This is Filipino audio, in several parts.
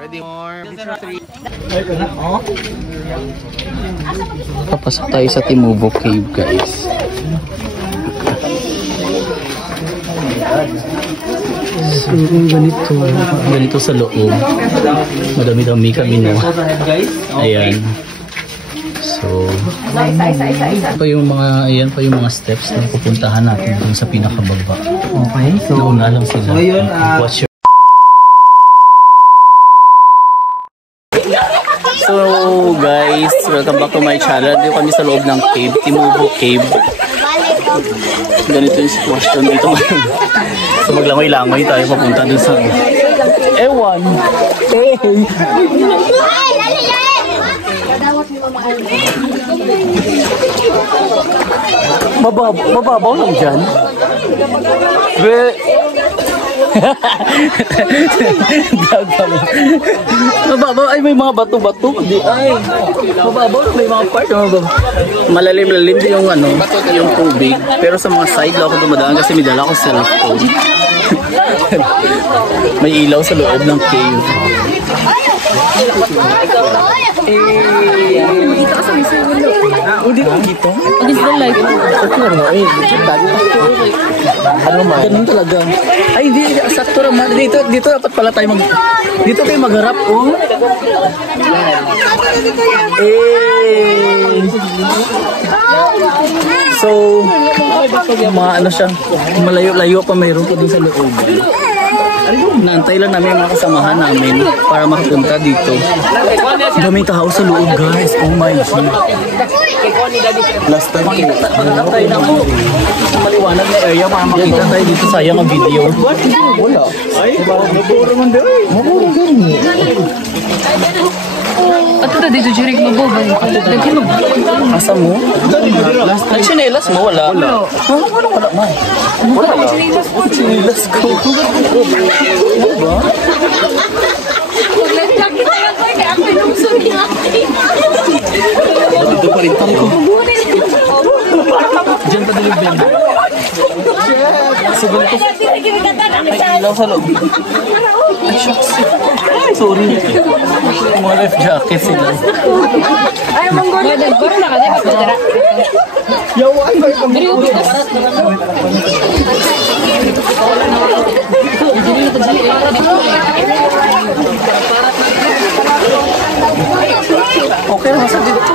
Ready more. Papasok tayo sa Timubo Cave, guys. So, ganito sa loob. Madami-dami kami, no? Ayan. So, pa yung mga, ayan pa yung mga steps na pupuntahan natin dun sa pinakababa. Okay, so nauna lang sila. So yun, Watch your... So guys, welcome back to my channel. Dito kami sa loob ng cave, Timubo Cave. Ganito yung situation dito ngayon. So maglangoy-langoy tayo papunta dun sa ewan. Hey! Mababaw lang dyan. Mababaw ay may mga bato-bato. Hindi ay. Mababaw may mga part. Malalim-lalim din yung ano, yung tubig. Pero sa mga side lang ako dumadaan kasi may dala ko cellphone. May ilaw sa loob ng cave. Dito ka sa misulo. Dito dito? What is the life? Ano man? Ganun talaga. Ay, di, sakto naman. Dito dapat pala tayo dito tayo magharap, oh. So, mga ano siya, malayo-layo pa mayroon po din sa loob. Naantay lang namin yung mga kasamahan namin para makapunta dito. Daming tao sa loob, guys. Oh my God. Last time makita tayo ng maliwanag na area para makita tayo dito. Sayang ang video. Wala. Ay, maburo man din. Maburo din. At ito dito jurig maboba. Asa mo? Ang chinelas mo? Wala. Wala man. Wala lang. Chinelas ko. Diba? Dito pa rin tayo. Diyan pa din yung siguro ko. May ilaw sa loob. Ay, shucks. Sorry. Mga life jacket sila. Ay, monggo na. Goro na ka, di ba? Pagdara. Yawan ba yung okay lang sa dito.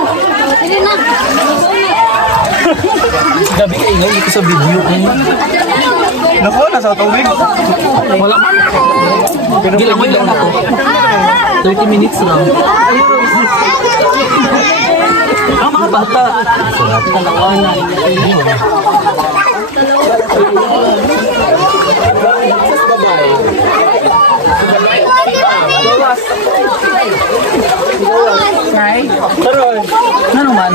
Gabi kayo ngayon dito sa video ko. Naku, nasa tubig. Wala. Gilangoy lang ako. 30 minutes lang. Ang mga bata. Talawanan. Ano man?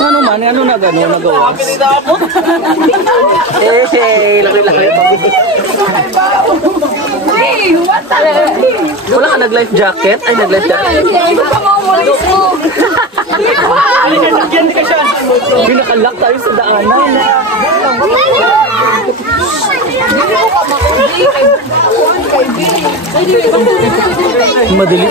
Ano man? Ano na gano'n nagawa? Hey, laki-laki pa. Wala ka nag-life jacket? Ay, nag-life jacket. Pinakalak tayo sa daanan. Madali.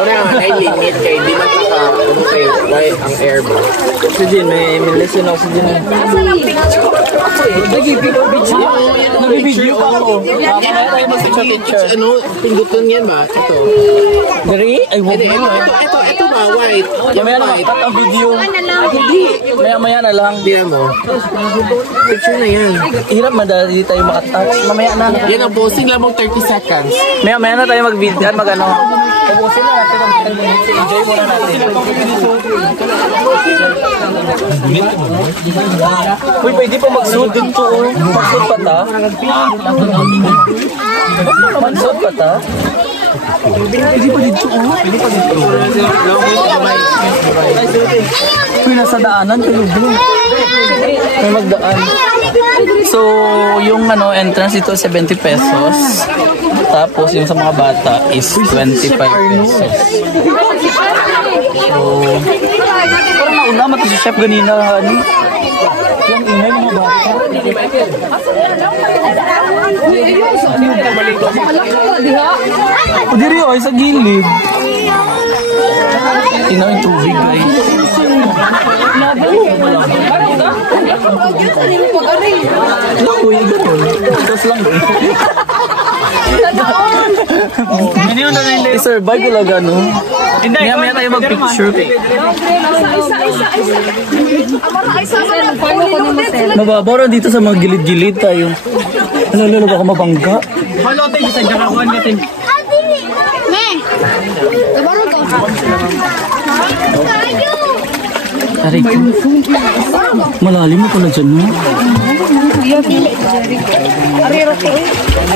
Wala nga, ay limit kay di magkaka-why ang air ba? Oxygen, may lesson na oxygen. Nag-video ako. Kaya mag-picture. Ano, pindutan yan ba? Ito. Dari? Ay, wag mo. Ito ba, white? Mamaya na cut ang video. Hindi. Maya na lang. Hindi mo. Picture na yan. Hirap madali tayo makatouch. Mamaya na. Yan ang posing lang mong 30 seconds. Maya na tayo mag-video at mag-ano. Ubusin na natin ang 10 minutes. Enjoy muna natin. Uy, pwede pa mag-suit dito. Mag-suit pa ta? Mag-suit pa ta? Pwede pa dito. Pwede pa dito. Uy, nasa daanan. May magdaan. So, yung entrance dito 70 pesos. Tapos yung sa mga bata is 25 pesos. So, parang nauna mata si chef ganina. Yung ingay mga bata. O diri ay sa gilid. Tingnan yung tubig guys. Uy, tapos lang eh. I-survive ko lang Maya tayo mag-picture. Nababara dito sa mga gilid-gilid tayo. Lalo baka mabangga. Halo tayo sa jarakuan natin. Aray ko. Malalim mo pala dyan, no?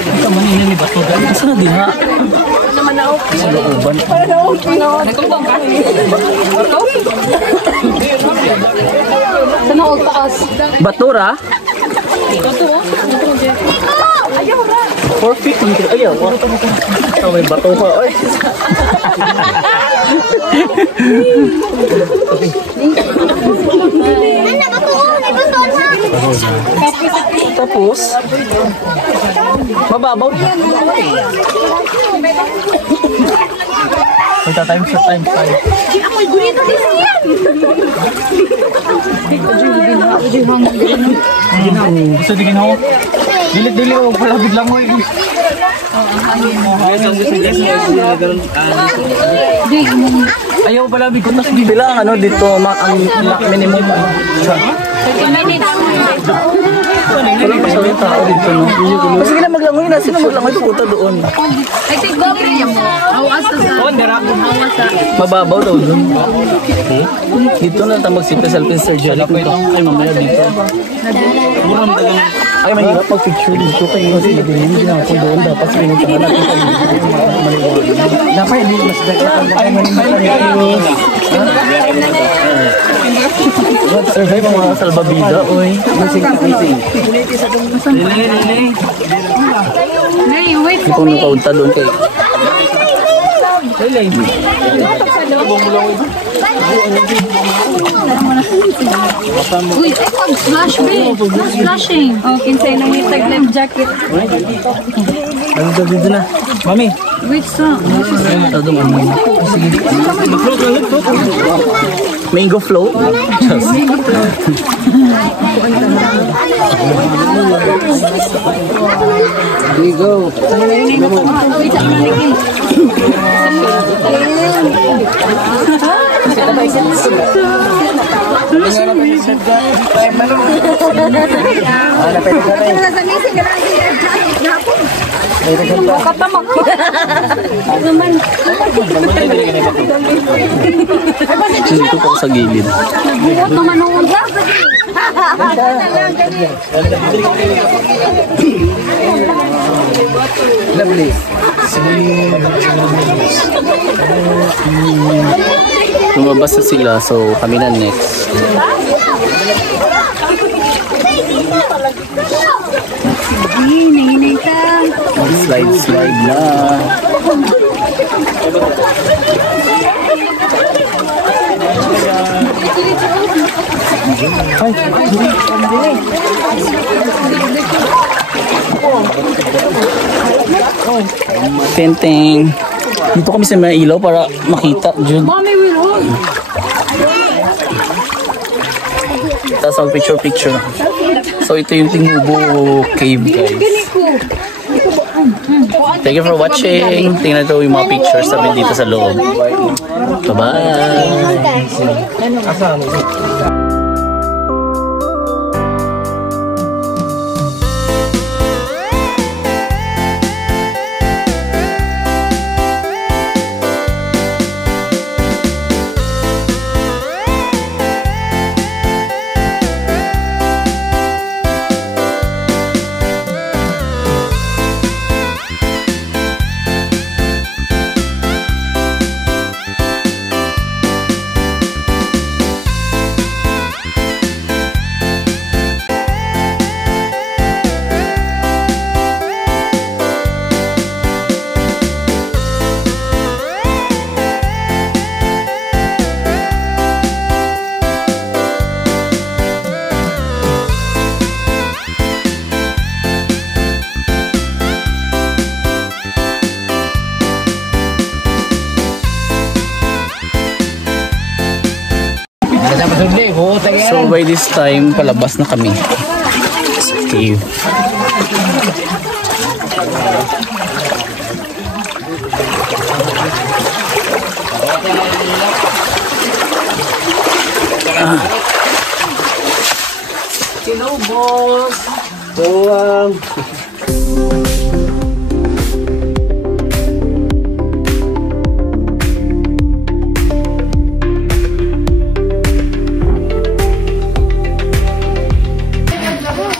Ito man ina ni Bato. Kasi na diha. Sa looban. Sana huwag taas. Batura? Ayaw ra. 4 feet. Ayaw. Ito may bato ka. Ay. Tapos mababaw dyan. Wait, times 5. Ako'y gunito din siya. Gusto digin ako. Dilit-dilit ako. Palabig lang mo. Ayaw palabig ko. Tapos bilang dito ang minimum. Walang masyadong yung tao dito, no? Sige na maglangoy na. Sino maglangoy pupunta doon? I think gawin mo. Awas sa. Mababaw daw doon. Okay. Dito na tayo mag-selfie surgery. Ay, mamaya dito. Ay, mahirap mag-picture dito kayo. Kasi hindi na ako doon. Dapat sa pinuntahan natin kayo. Dapat hindi mas dagat. Ay, manimanin. Survey mga salbabida, oy. Missing. Nay, wait Ito for nung me. kaunta doon kay. Uy, pag-splash, babe. Splashing. Oh, kinsay nang nitag life jacket. Ano daw dito na? Mami. Wait, so. Ito doon ano. Sige. Mango float. Just. Here you go. Katamak ko. Naman. Dito po sa gilid. Nabuot naman ang uga. Lovely. Lumabas na sila, so kami na next. Hinay ka. Slide na. Tenteng. Dito kami sa mga ilaw para makita, Jude. Mommy will hold. Tapos ang picture. So ito yung Tingubo Cave, guys. Thank you for watching. Tingnan ito yung mga pictures namin dito sa loob. Bye-bye. So by this time, palabas na kami sa cave. Sinubos! Tuwang!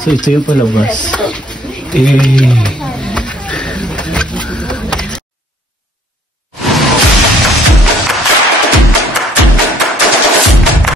So ito yung palabas.